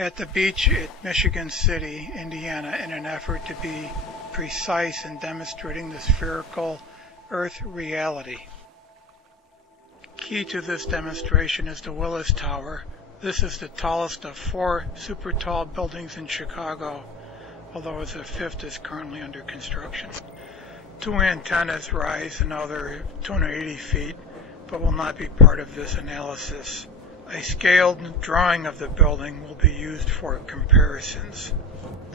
At the beach at Michigan City, Indiana, in an effort to be precise in demonstrating the spherical Earth reality. Key to this demonstration is the Willis Tower. This is the tallest of 4 super tall buildings in Chicago, although the 5th is currently under construction. 2 antennas rise another 280 feet, but will not be part of this analysis. A scaled drawing of the building will be used for comparisons.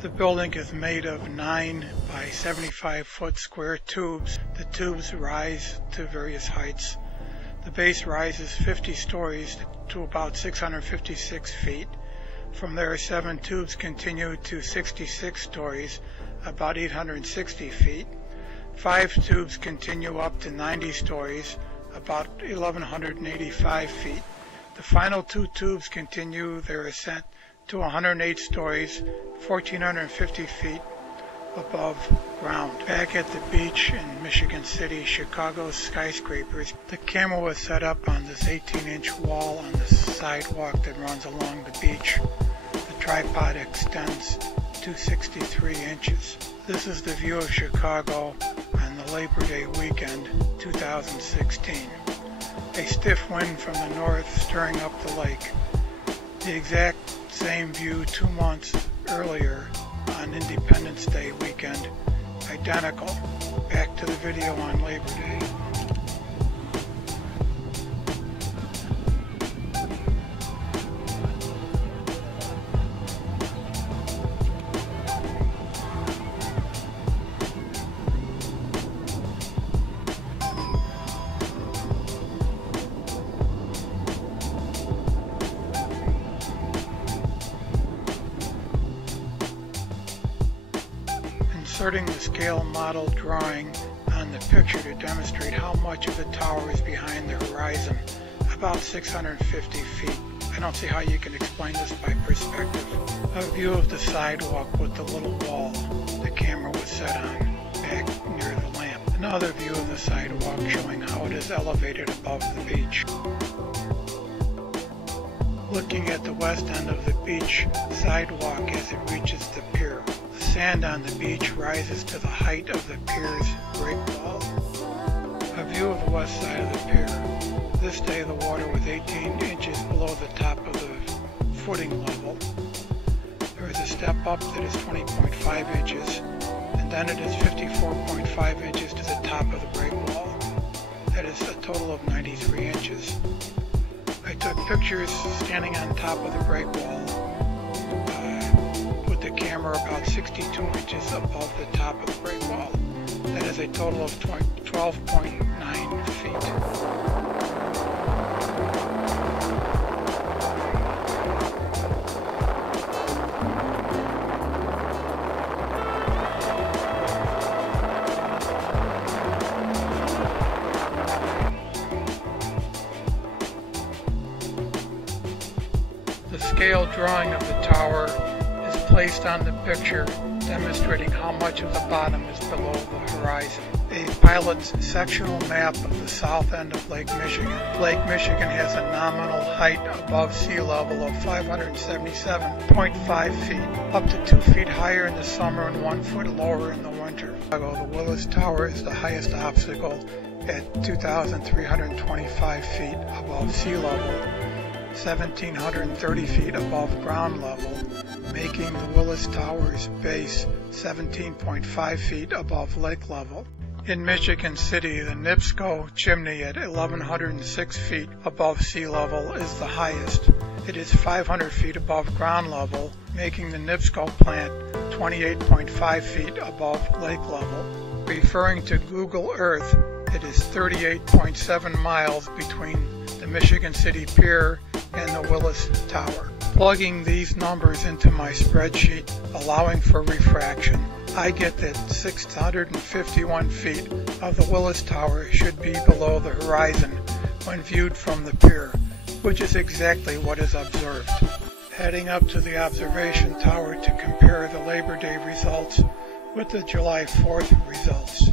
The building is made of 9 by 75 foot square tubes. The tubes rise to various heights. The base rises 50 stories to about 656 feet. From there, 7 tubes continue to 66 stories, about 860 feet. 5 tubes continue up to 90 stories, about 1185 feet. The final 2 tubes continue their ascent to 108 stories, 1450 feet above ground. Back at the beach in Michigan City, Chicago's skyscrapers, the camera was set up on this 18-inch wall on the sidewalk that runs along the beach. The tripod extends to 63 inches. This is the view of Chicago on the Labor Day weekend, 2016. A stiff wind from the north stirring up the lake. The exact same view 2 months earlier on Independence Day weekend, identical. Back to the video on Labor Day. Inserting the scale model drawing on the picture to demonstrate how much of the tower is behind the horizon, about 650 feet. I don't see how you can explain this by perspective. A view of the sidewalk with the little wall the camera was set on back near the lamp. Another view of the sidewalk showing how it is elevated above the beach. Looking at the west end of the beach sidewalk as it reaches the pier. The sand on the beach rises to the height of the pier's break wall. A view of the west side of the pier. This day the water was 18 inches below the top of the footing level. There is a step up that is 20.5 inches, and then it is 54.5 inches to the top of the break wall. That is a total of 93 inches. I took pictures standing on top of the break wall. The camera about 62 inches above the top of the break wall. That is a total of 12.9 feet. The scale drawing of the tower placed on the picture demonstrating how much of the bottom is below the horizon. A pilot's sectional map of the south end of Lake Michigan. Lake Michigan has a nominal height above sea level of 577.5 feet, up to 2 feet higher in the summer and 1 foot lower in the winter. The Willis Tower is the highest obstacle at 2,325 feet above sea level, 1,730 feet above ground level, making the Willis Tower's base 17.5 feet above lake level. In Michigan City, the NIPSCO chimney at 1,106 feet above sea level is the highest. It is 500 feet above ground level, making the NIPSCO plant 28.5 feet above lake level. Referring to Google Earth, it is 38.7 miles between the Michigan City Pier and the Willis Tower. Plugging these numbers into my spreadsheet, allowing for refraction, I get that 651 feet of the Willis Tower should be below the horizon when viewed from the pier, which is exactly what is observed. Heading up to the observation tower to compare the Labor Day results with the July 4th results.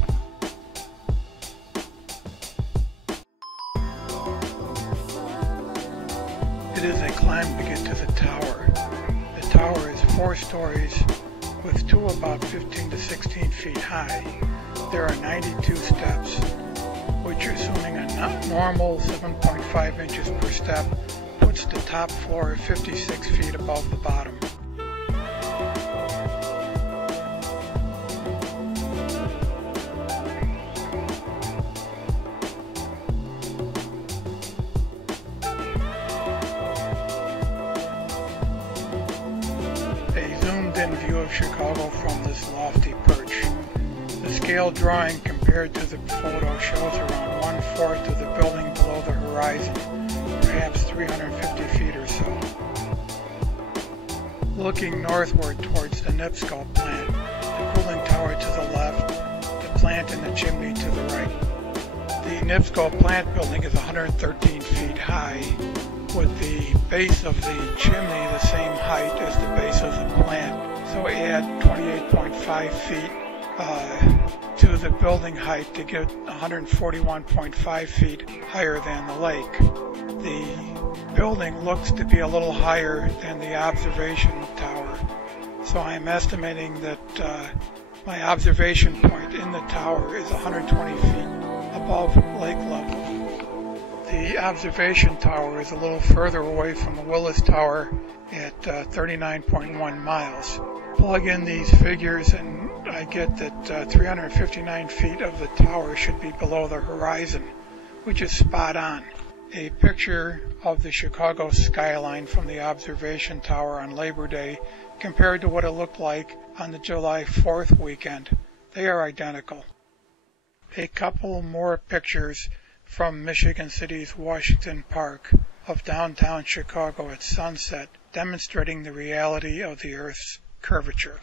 It is a climb to get to the tower. The 4 stories with 2 about 15 to 16 feet high. There are 92 steps, which, assuming a normal 7.5 inches per step, puts the top floor 56 feet above the bottom. A zoomed-in view of Chicago from this lofty perch. The scale drawing compared to the photo shows around 1/4 of the building below the horizon, perhaps 350 feet or so. Looking northward towards the NIPSCO plant, the cooling tower to the left, the plant and the chimney to the right. The NIPSCO plant building is 113 feet high, with the base of the chimney the same height as the base of the plant. So add 28.5 feet to the building height to get 141.5 feet higher than the lake. The building looks to be a little higher than the observation tower, so I'm estimating that my observation point in the tower is 120 feet above lake level. The observation tower is a little further away from the Willis Tower at 39.1 miles. Plug in these figures and I get that 359 feet of the tower should be below the horizon, which is spot on. A picture of the Chicago skyline from the observation tower on Labor Day compared to what it looked like on the July 4th weekend. They are identical. A couple more pictures from Michigan City's Washington Park of downtown Chicago at sunset, demonstrating the reality of the Earth's curvature.